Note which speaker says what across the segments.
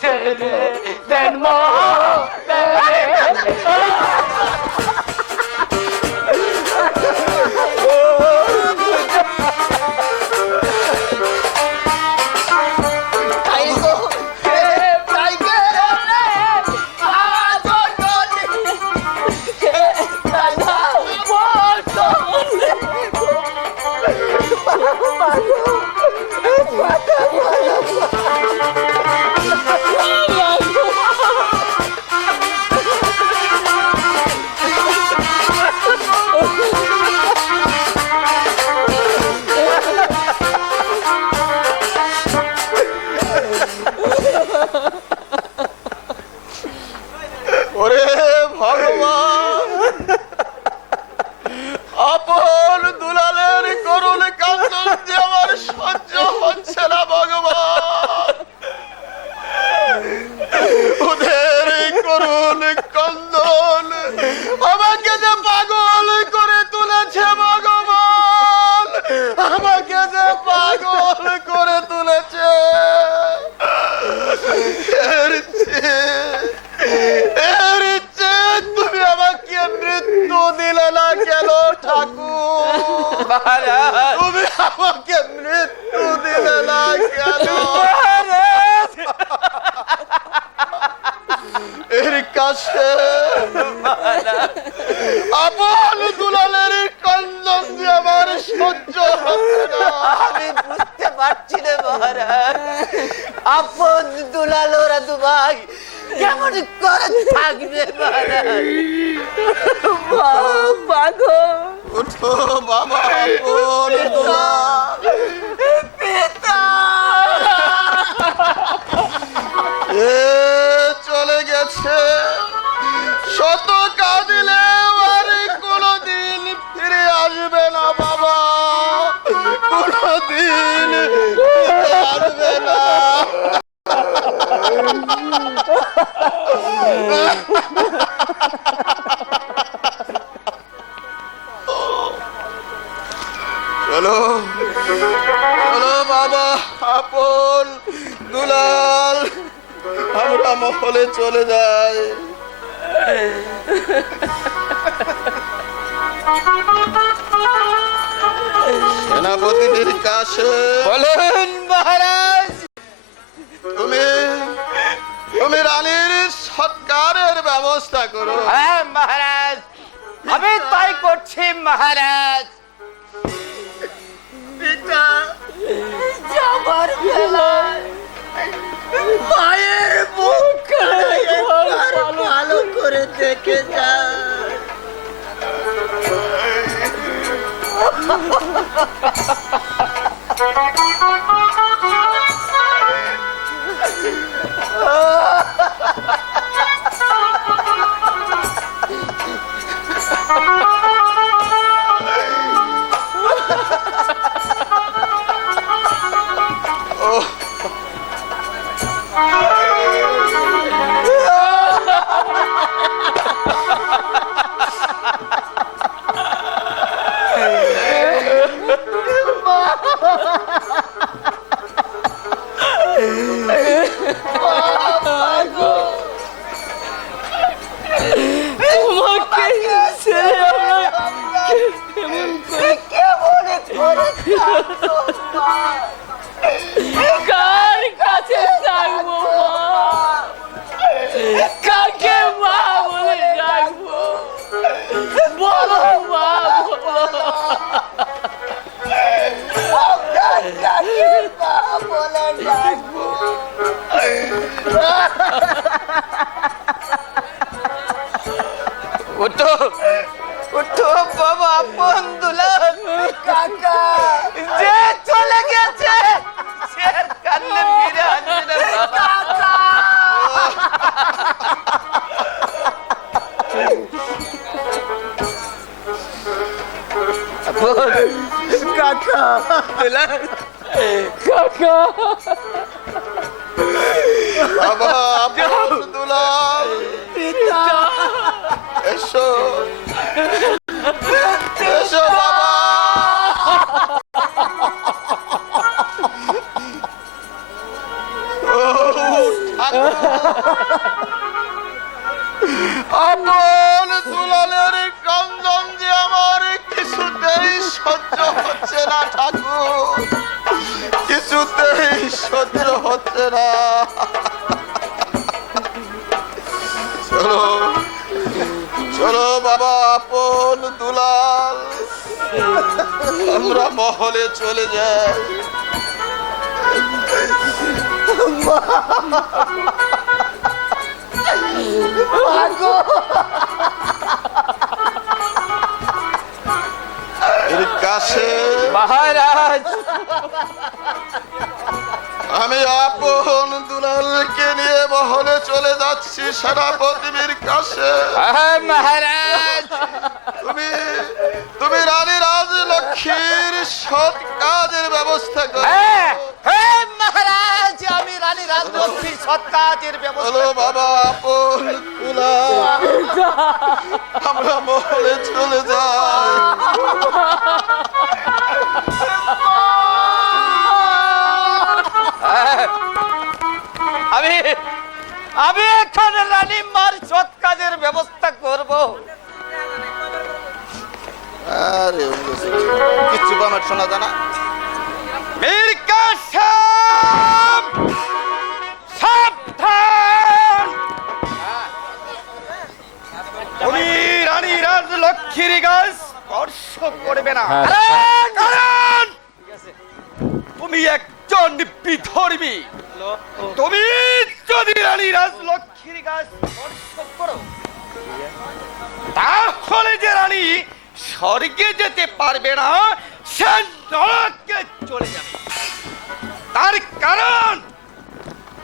Speaker 1: then more. দিল না কেন ঠাকুর? তুমি আমাকে মৃত্যু দিলে না কেন? এর কাছে আপন যত কাঁদলে আর কোনদিন ফিরে আসবে না বাবা। কোনদিন আসবে না। চলো চলো বাবা, আপন দুলাল, আমরা মহলে চলে যায় সেনাপতির কাছে
Speaker 2: বলুন মহারাজ।
Speaker 1: তুমি তুমি রানীর সৎকারের ব্যবস্থা করো।
Speaker 2: হ্যাঁ মহারাজ। আমি তাই করছি মহারাজ।
Speaker 3: যাবার বেলায় মায়ের মুখ করে দেখে যা।
Speaker 2: কাকা দুলাল
Speaker 3: কাকা
Speaker 2: বাবা
Speaker 1: আপন দুলাল
Speaker 3: পিতা
Speaker 1: চলো চলো বাবা আপন দুলাল। আমরা মহলে চলে যাই। কাছে
Speaker 2: মহারাজ।
Speaker 1: আমি আপন দুলালকে নিয়ে মহলে চলে যাচ্ছি সেনাপতির কাছে।
Speaker 2: মহারাজ।
Speaker 1: তুমি তুমি রানী রাজলক্ষ্মীর সৎ কাজের ব্যবস্থা করো।
Speaker 2: হ্যাঁ হ্যাঁ মহারাজ আমি রানী ব্যবস্থা
Speaker 1: বাবা আপন আমরা মহলে চলে যাই।
Speaker 2: আমি এখানে রানী মার সৎ কাজের ব্যবস্থা করব।
Speaker 1: আরে কিছু। কিচ্ছু তো শোনা জানা
Speaker 2: মীর কাসেম সাবধান। তুমি রানী রাজলক্ষ্মীর গাছ স্পর্শ করবে না। কারণ- কারণ তুমি একজন বিধর্মী। তুমি তাহলে যে রানী স্বর্গে যেতে পারবে না, সে নরকে চলে যাবে। তার কারণ,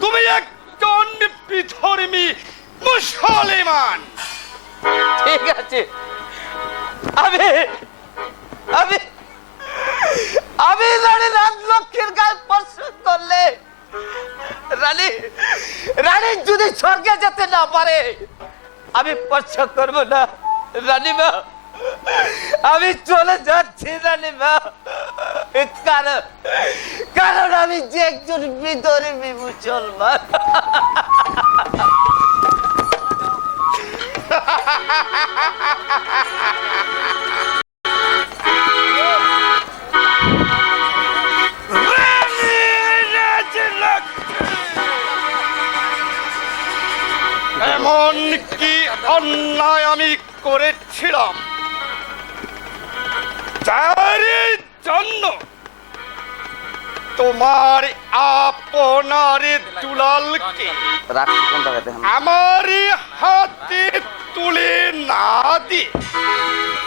Speaker 2: তুমি একজন বিধর্মী মুসলমান। ঠিক আছে। আমি আমি আমি রানী রাজলক্ষ্মীর গায়ে স্পর্শ করলে রানী রানী যদি স্বর্গে যেতে না পারে, আমি পরীক্ষা করব না। রানীমা আমি চলে যাচ্ছি রানীমা কারণ কারণ আমি যে একজন ভিতরে মুসলমান
Speaker 4: ha ha ha ha ha ha অন্যায় আমি করেছিলাম। জন্য তোমার আপনার দুলালকে আমার হাতে তুলে না দিয়ে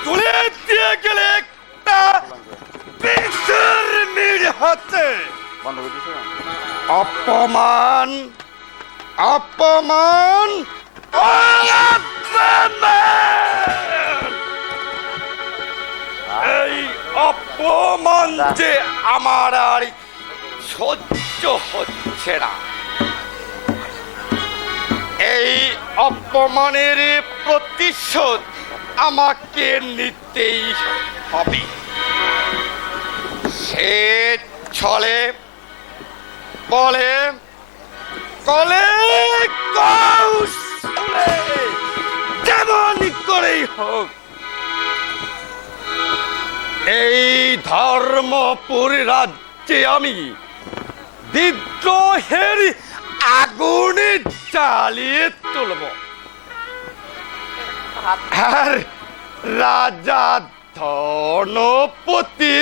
Speaker 4: তুলে দিয়ে গেলে একটা মেরে হাতে অপমান অপমান! এই অপমান যে আমার আর সহ্য হচ্ছে না। এই অপমানের প্রতিশোধ আমাকে নিতেই হবে। সে ছলে, বলে, কলে যেমন করেই হোক। এই ধর্মপুর রাজ্যে আমি বিদ্রোহের আগুনে জ্বালিয়ে তুলব। আর রাজা ধনপতি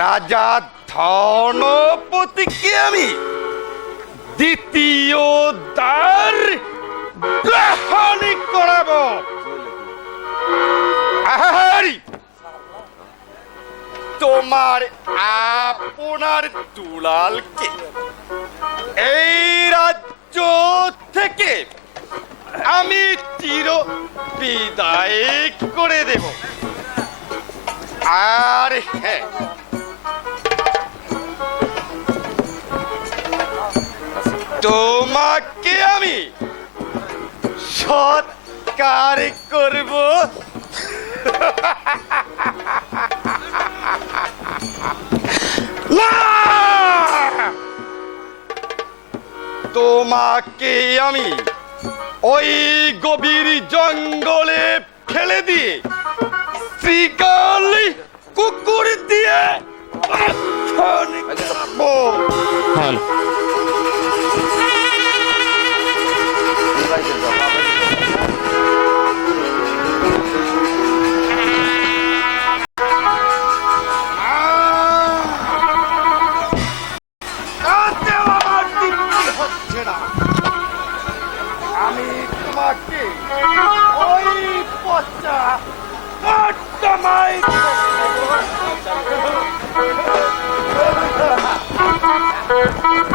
Speaker 4: রাজা ধনপতিকে আমি দ্বিতীয় দ্বার গ্রহণ করাবো। তোমার আপনার দুলালকে এই রাজ্য থেকে আমি চির বিদায় করে দেব। আর হ্যাঁ তোমাকে আমি সৎকার করব। তোমাকে আমি ওই গভীর জঙ্গলে ফেলে দিয়ে শ্রীকাল কুকুর দিয়ে